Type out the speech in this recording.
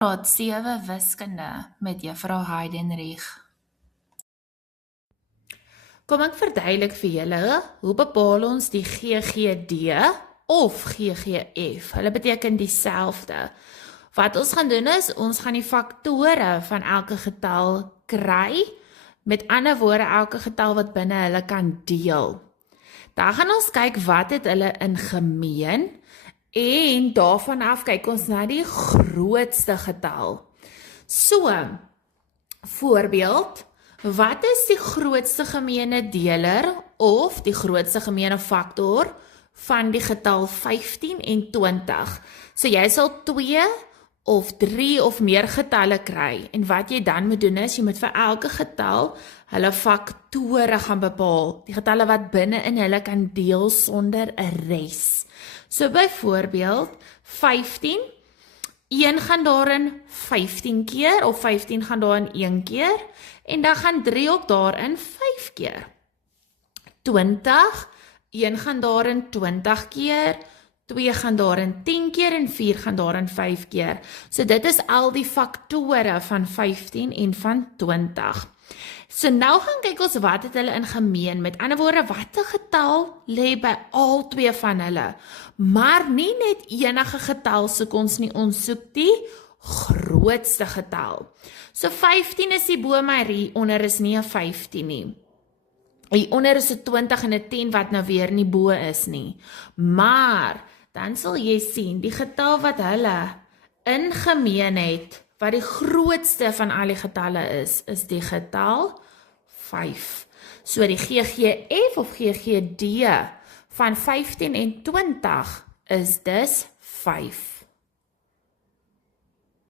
Graad 7 wiskunde met juffrou Heidenreich. Kom ek verduidelik vir julle, hoe bepaal ons die GGD of GGF? Hulle beteken dieselfde. Wat ons gaan doen is, ons gaan die faktore van elke getal kry, met ander woorde, elke getal wat binne hulle kan deel. Dan gaan ons kyk wat het hulle in gemeen, en daarvan af kyk ons na die grootste getal. So, voorbeeld, wat is die grootste gemeene deler of die grootste gemeene faktor van die getal 15 en 20? So jy sal 2 of 3 of meer getalle kry, en wat jy dan moet doen is, jy moet vir elke getal hulle faktore gaan bepaal, die getalle wat binne in hulle kan deel sonder 'n res. So byvoorbeeld, 15, 1 gaan daarin 15 keer, of 15 gaan daarin 1 keer, en dan gaan 3 ook daarin 5 keer. 20, 1 gaan daarin 20 keer, 2 gaan daarin 10 keer, en 4 gaan daarin 5 keer. So dit is al die faktore van 15 en van 20. So nou gaan kyk ons wat het hulle in gemeen, met ander woorde, watter getal lê by al twee van hulle, maar nie net enige getal soek ons nie, ons soek die grootste getal. So 15 is hier bo my, hier onder is nie 'n 15 nie. Hier onder is 'n 20 en 'n 10 wat nou weer nie bo is nie. Maar dan sal jy sien, die getal wat hulle in gemeen het, wat die grootste van al die getalle is die getal 5. So die GGF of GGD van 15 en 20 is dus 5.